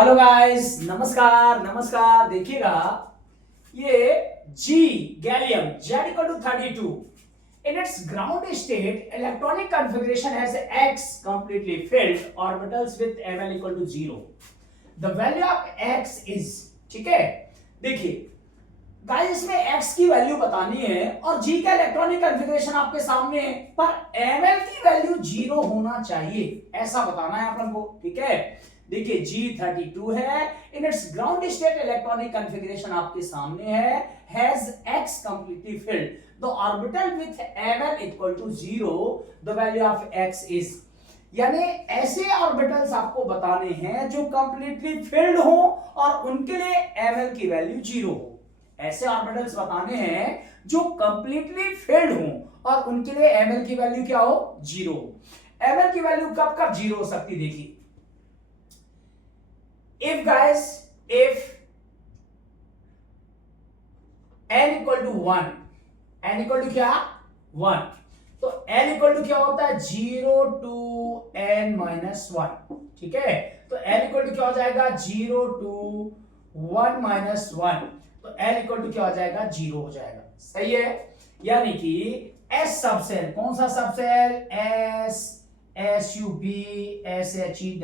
Hello guys, नमस्कार नमस्कार। देखिएगा, ये G gallium Z=32 in its ground state electronic configuration has X completely filled orbitals with Ml equal to 0. The value of X is, ठीक है। देखिए guys, इसमें X की वैल्यू बतानी है और G का इलेक्ट्रॉनिक कॉन्फ़िगरेशन आपके सामने है, पर Ml की वैल्यू 0 होना चाहिए, ऐसा बताना है अपन को। ठीक है, देखिए G32 है, in its ground state electronic configuration आपके सामने है, has X completely filled the orbital with Ml equal to 0, the value of X is. यानी ऐसे ऑर्बिटल्स आपको बताने हैं जो कंप्लीटली फिल्ड हो और उनके लिए Ml की वैल्यू 0 हो। ऐसे ऑर्बिटल्स बताने हैं जो कंप्लीटली फिल्ड हो और उनके लिए Ml की वैल्यू क्या हो, 0 हो। Ml की वैल्यू कब कब 0 हो सकती, देखिए if guys, if n equal to 1, n equal to क्या 1, तो n इक्वल टू क्या होता है 0 टू n माइनस 1। ठीक है, तो n इक्वल टू क्या हो जाएगा 0 टू 1 माइनस 1, तो n इक्वल टू क्या हो जाएगा 0 हो जाएगा। सही है, यानी कि s सबसेल, कौन सा subshell, s sub sHE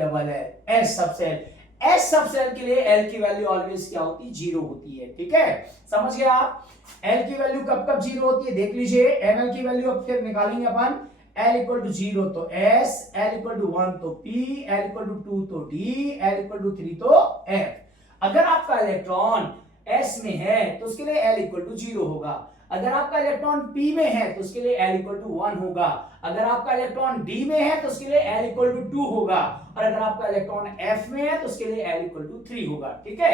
s subshell, S subshell के लिए एल की वैल्यू ऑलवेज क्या होती है, 0 होती है। ठीक है, समझ गए आप। एल की वैल्यू कब कब 0 होती है, देख लीजिए। एमएल की वैल्यू अब फिर निकालेंगे अपन। एल इक्वल टू 0 तो एस, एल इक्वल टू 1 तो पी, एल इक्वल टू 2 तो डी, एल इक्वल टू 3 तो एफ। अगर आपका इलेक्ट्रॉन एस में है तो उसके लिए एल इक्वल टू 0 होगा। अगर आपका इलेक्ट्रॉन p में है तो उसके लिए l इक्वल टू 1 होगा। अगर आपका इलेक्ट्रॉन d में है तो उसके लिए l इक्वल टू 2 होगा। और अगर आपका इलेक्ट्रॉन f में है तो उसके लिए l इक्वल टू 3 होगा। ठीक है,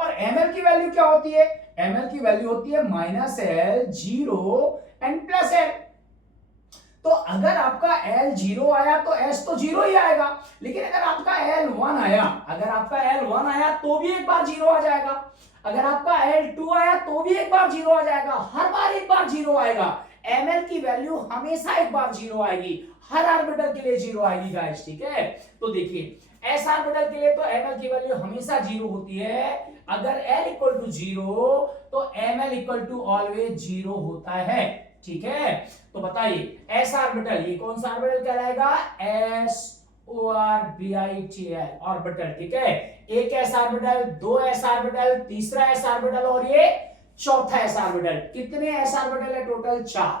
और ml की वैल्यू क्या होती है, ml की वैल्यू होती है minus L 0 and plus L. तो अगर आपका L 0 आया तो S तो 0 ही आएगा, लेकिन अगर आपका L 1 आया, अगर आपका L 1 आया तो भी एक बार 0 आ जाएगा। अगर आपका L 2 आया तो भी एक बार 0 आ जाएगा। हर बार एक बार 0 आएगा। Ml की वैल्यू हमेशा एक बार 0 आएगी, हर ऑर्बिटल के लिए 0 आएगी गाइस। ठीक है, तो देखिए S ऑर्बिटल के लिए तो Ml की वैल्यू हमेशा 0 होती है। अगर L इक्वल टू 0 तो Ml इक्वल टू ऑलवेज 0 होता है। ठीक है, तो बताइए एस ऑर्बिटल, ये कौन सा ऑर्बिटल कहलाएगा, S O R B I T L orbital. ठीक है, एक एस ऑर्बिटल, दो एस ऑर्बिटल, तीसरा एस ऑर्बिटल और ये चौथा एस ऑर्बिटल। कितने एस ऑर्बिटल है टोटल, 4।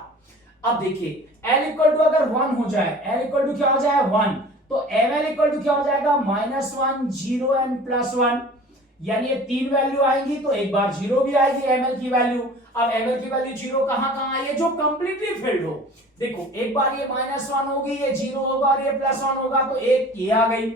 अब देखिए एल इक्वल टू अगर 1 हो जाए, एल इक्वल टू क्या हो जाए 1, तो एम एल इक्वल टू क्या हो जाएगा -1 0 एंड +1। यानी ये 3 वैल्यू आएंगी तो एक बार 0 भी आएगी एमएल की वैल्यू। अब एमएल की वैल्यू 0 कहां कहां आई है, जो कंप्लीटली फिल्ड हो। देखो एक बार ये -1 होगी, ये 0 होगा और ये +1 होगा, तो एक ये आ गई।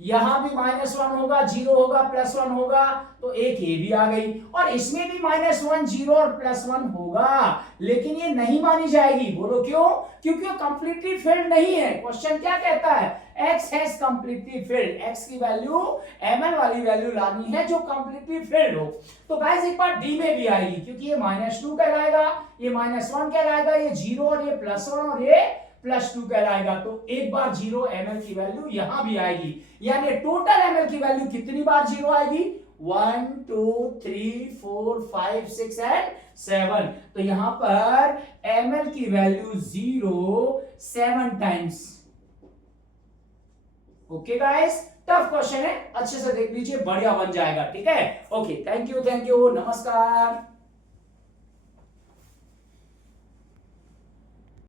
यहां भी -1 होगा, 0 होगा, +1 होगा, तो एक ये भी आ गई। और इसमें भी -1 0 और +1 होगा, लेकिन ये नहीं मानी जाएगी। बोलो क्यों, क्योंकि कंप्लीटली फिल्ड नहीं है। क्वेश्चन क्या कहता है, x has completely filled. x की वैल्यू ml वाली वैल्यू लानी है जो कंप्लीटली फिल्ड हो। तो गाइस एक बार d में भी आएगी, क्योंकि ये -2 कहलाएगा, ये -1 कहलाएगा, ये 0 और ये +1 और ये +2 कहलाएगा। तो एक बार 0 ml की वैल्यू यहां भी आएगी। यानी टोटल ml की वैल्यू कितनी बार 0 आएगी, 1 2 3 4 5 6 एंड 7। तो यहां पर ml की value 0 7 times. Okay guys, tough question है, अच्छे से देख लीजिए, बढ़िया बन जाएगा। ठीक है, ओके, थैंक यू, नमस्कार।